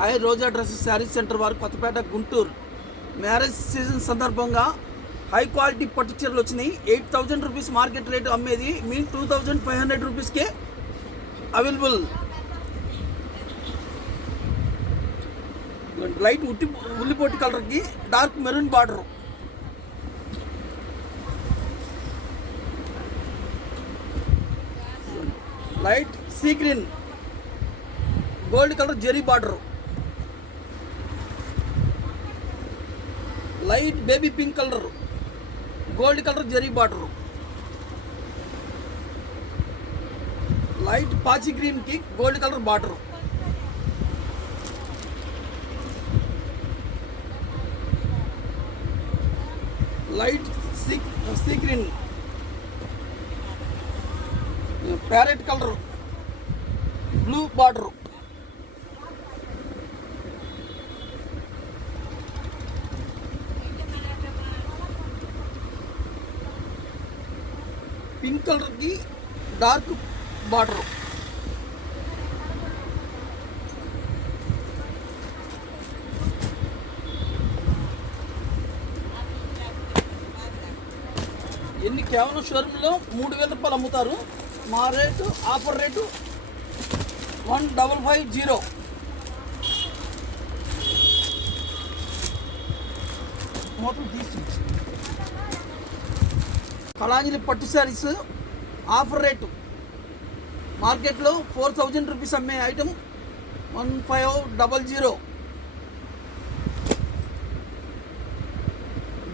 హై రోజా డ్రెస్సెస్ శారీస్ సెంటర్ వారు కొత్తపేట Guntur marriage season సందర్భంగా high quality పట్టు చీరలు వచ్చినాయి. 8,000 రూపీస్ మార్కెట్ రేటు అమ్మేది మీ 2,500 రూపీస్కే అవైలబుల్. లైట్ ఉల్లిపోటి కలర్కి dark maroon border, light sea green gold colour zari border, light baby pink colour gold colour zari border, light పాచి గ్రీన్ కి gold colour border, light sea green parrot colour blue border, pink కలర్కి dark border, ఎన్ని కేవలం షోరూంలో 3,000 రూపాయలు అమ్ముతారు. మా rate offer rate 1,550. మొత్తం తీసి కళాంజలి పట్టు శారీస్ ఆఫర్ రేటు మార్కెట్లో 4,000 రూపీస్ అమ్మే item 1,500.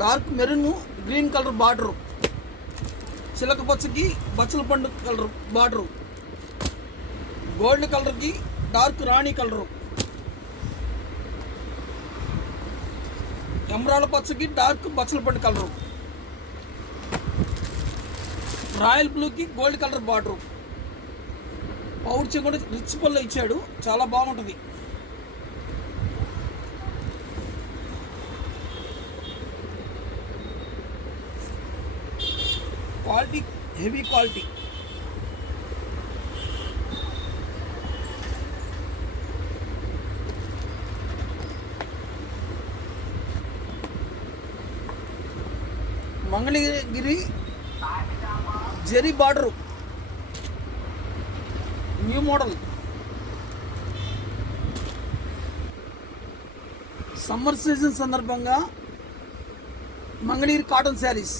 Dark maroon green colour border, చిలక పచ్చకి బచ్చల పండు కలర్ బార్డరు, గోల్డ్ కలర్కి డార్క్ రాణి కలరు, ఎమరాల్డ్ పచ్చకి డార్క్ బచ్చల పండు కలరు, రాయల్ బ్లూకి గోల్డ్ కలర్ బార్డరు, పౌచ్ కూడా రిచ్ పళ్ళు ఇచ్చాడు, చాలా బాగుంటుంది. Quality heavy quality. Mangalagiri zari border new model. Summer season సందర్భంగా Mangalagiri cotton sarees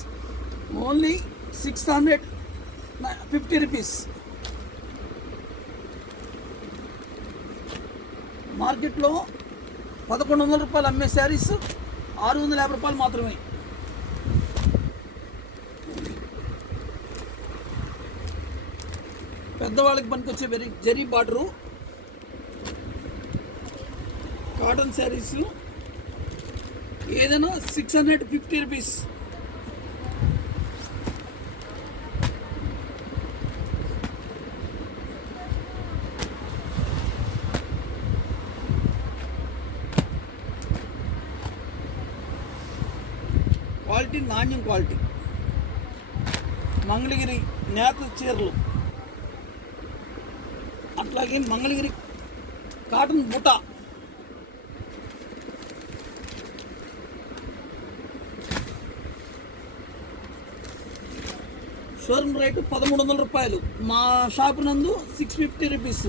only 650 rupees. మార్కెట్లో 1,100 రూపాయలు అమ్మే శారీస్ 650 రూపాయలు మాత్రమే. పెద్దవాళ్ళకి పనికొచ్చే జెరీ బార్డరు కాటన్ శారీస్ ఏదైనా 650 రూపీస్. క్వాలిటీ నాణ్యం క్వాలిటీ. మంగళగిరి నేత చీరలు, అట్లాగే మంగళగిరి కాటన్ బుట్ట, షోరూమ్ రేటు 1,300 రూపాయలు, మా షాపు నందు 650 రూపీస్.